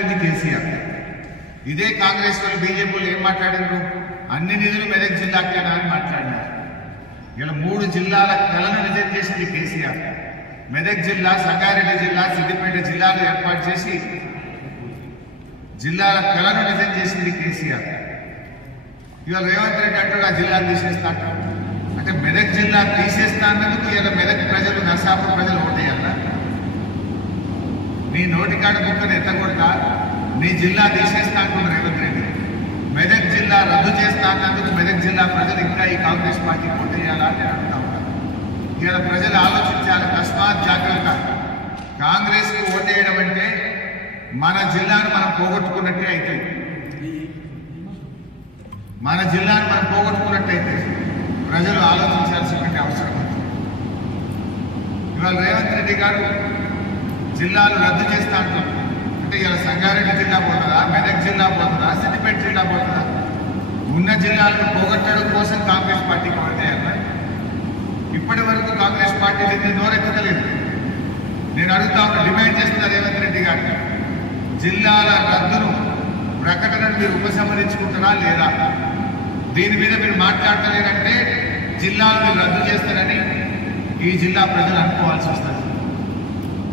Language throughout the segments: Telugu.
చెప్పింది కేసీఆర్. ఇదే కాంగ్రెస్ వాళ్ళు బీజేపీలు ఏం మాట్లాడారు? అన్ని నిధులు మెదక్ జిల్లాకేనా అని మాట్లాడినారు. ఇలా 3 జిల్లాల కలను నిజం చేసింది కేసీఆర్. మెదక్ జిల్లా, సంగారెడ్డి జిల్లా, సిద్దిపేట జిల్లాలు ఏర్పాటు చేసి జిల్లాల కలను నిజం చేసింది కేసీఆర్. ఇవాళ రేవంత్ రెడ్డి అంటాడు ఆ జిల్లాను తీసేస్తా అంటే మెదక్ జిల్లా తీసేస్తా అన్నందుకు ఇలా మెదక్ ప్రజలు, నర్సాపూర్ ప్రజలు ఓటేయాలా? నీ నోటికాడ బుక్కను ఎత్తగొడతా నీ జిల్లా తీసేస్తా అంటున్నారు రేవంత్ రెడ్డి. మెదక్ జిల్లా రద్దు చేస్తా అన్నందుకు మెదక్ జిల్లా ప్రజలు ఇంకా ఈ కాంగ్రెస్ పార్టీ ఓటేయాలా అని అడుగుతా ఉన్నారు. ఇలా ప్రజలు ఆలోచించాలి, తస్మాత్ జాగ్రత్త. కాంగ్రెస్ కు ఓటేయడం అంటే మన జిల్లాను మనం పోగొట్టుకున్నట్టే అవుతుంది. మన జిల్లాను మనం పోగొట్టుకున్నట్టయితే ప్రజలు ఆలోచించాల్సినటువంటి అవసరం ఉంది. ఇవాళ రేవంత్ రెడ్డి గారు జిల్లాలు రద్దు చేస్తా అంటారు అంటే ఇలా సంగారెడ్డి జిల్లా పోతుందా, మెదక్ జిల్లా పోతుందా, సిద్దిపేట జిల్లా పోతుందా? ఉన్న జిల్లాలను పోగొట్టడం కోసం కాంగ్రెస్ పార్టీకి ఓటేయాలి. ఇప్పటి వరకు కాంగ్రెస్ పార్టీ దీన్ని నోరెత్తలేదు. నేను అడుగుతా ఉన్నా, డిమాండ్ చేస్తున్నా రేవంత్ రెడ్డి గారిని, జిల్లాల రద్దును ప్రకటనను మీరు ఉపసంహరించుకుంటారా లేదా? దీని మీద మీరు మాట్లాడలేరంటే జిల్లాలు మీరు రద్దు చేస్తారని ఈ జిల్లా ప్రజలు అనుకోవాల్సి వస్తుంది.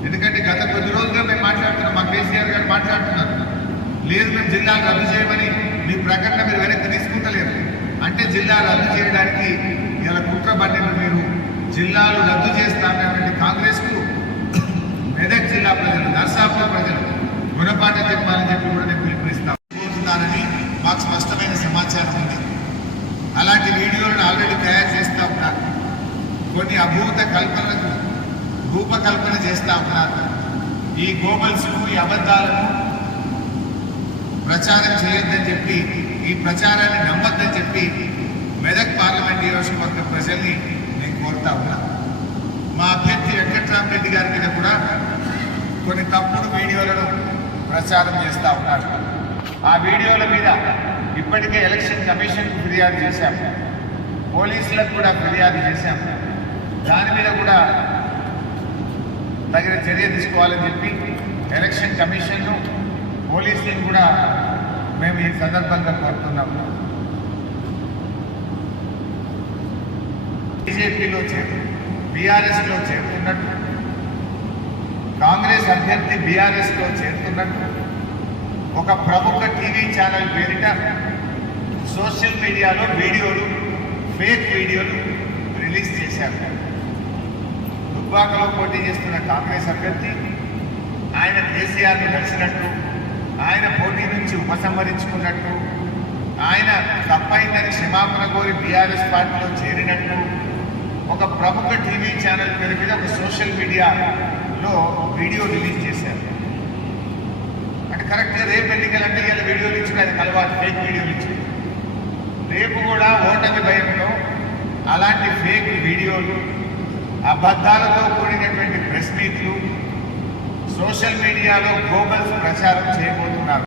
ఎందుకంటే గత కొద్ది రోజులుగా మేము మాట్లాడుతున్నాం, మా కేసీఆర్ గారు మాట్లాడుతున్నారు, లేదు మేము జిల్లాలు రద్దు చేయమని మీ ప్రకటన మీరు వెనక్కి తీసుకుంటలేరు అంటే జిల్లా రద్దు చేయడానికి ఇలా కుట్ర పట్టిన మీరు జిల్లాలు రద్దు చేస్తారన్నటువంటి కాంగ్రెస్కు మెదక్ జిల్లా ప్రజలు, నర్సాపూర్ ప్రజలు గుణపాఠం చెప్పాలని చెప్పి కూడా నేను పిలుపునిస్తానని మాకు స్పష్టమైన సమాచారం ఉంది. అలాంటి వీడియోలను ఆల్రెడీ తయారు చేస్తూ ఉన్నారు. కొన్ని అభూత కల్పనలకు రూపకల్పన చేస్తూ ఉన్నారు. ఈ గోబల్స్ను, ఈ అబద్ధాలను ప్రచారం చేయొద్దని చెప్పి, ఈ ప్రచారాన్ని నమ్మొద్దని చెప్పి మెదక్ పార్లమెంట్ నియోజకవర్గ ప్రజల్ని నేను కోరుతా ఉన్నా. మా అభ్యర్థి వెంకట్రామరెడ్డి గారి మీద కూడా కొన్ని తప్పుడు వీడియోలను ప్రచారం చేస్తూ ఉన్నారు. ఆ వీడియోల మీద ఇప్పటికే ఎలక్షన్ కమిషన్కు ఫిర్యాదు చేశాము, పోలీసులకు కూడా ఫిర్యాదు చేశాము. దాని మీద కూడా తగిన చర్య తీసుకోవాలని చెప్పి ఎలక్షన్ కమిషన్ను, పోలీసులను కూడా మేము ఈ సందర్భంగా కోరుతున్నాము. బీజేపీలో బీఆర్ఎస్లో చేరుతున్నట్టు, కాంగ్రెస్ అభ్యర్థి బీఆర్ఎస్లో చేరుతున్నట్టు ఒక ప్రముఖ టీవీ ఛానల్ పేరిట సోషల్ మీడియాలో వీడియోలు, ఫేక్ వీడియోలు రిలీజ్ చేశారు. దుబ్బాకలో పోటీ చేస్తున్న కాంగ్రెస్ అభ్యర్థి ఆయన కేసీఆర్ను కలిసినట్టు, ఆయన పోటీ నుంచి ఉపసంహరించుకున్నట్టు, ఆయన తప్పైందని క్షమాపణ కోరి బీఆర్ఎస్ పార్టీలో చేరినట్టు ఒక ప్రముఖ టీవీ ఛానల్ పేరు మీద ఒక సోషల్ మీడియాలో వీడియో రిలీజ్ చేశారు. అంటే కరెక్ట్గా రేపు ఎన్నికలంటే ఇలా వీడియోలు ఇచ్చిన ఆయన అలవాటు, ఫేక్ వీడియోలు ఇచ్చి రేపు కూడా ఓటమి భయంలో అలాంటి ఫేక్ వీడియోలు, అబద్ధాలతో కూడినటువంటి ప్రెస్ మీట్లు సోషల్ మీడియాలో గ్లోబల్స్ ప్రచారం చేయబోతున్నారు.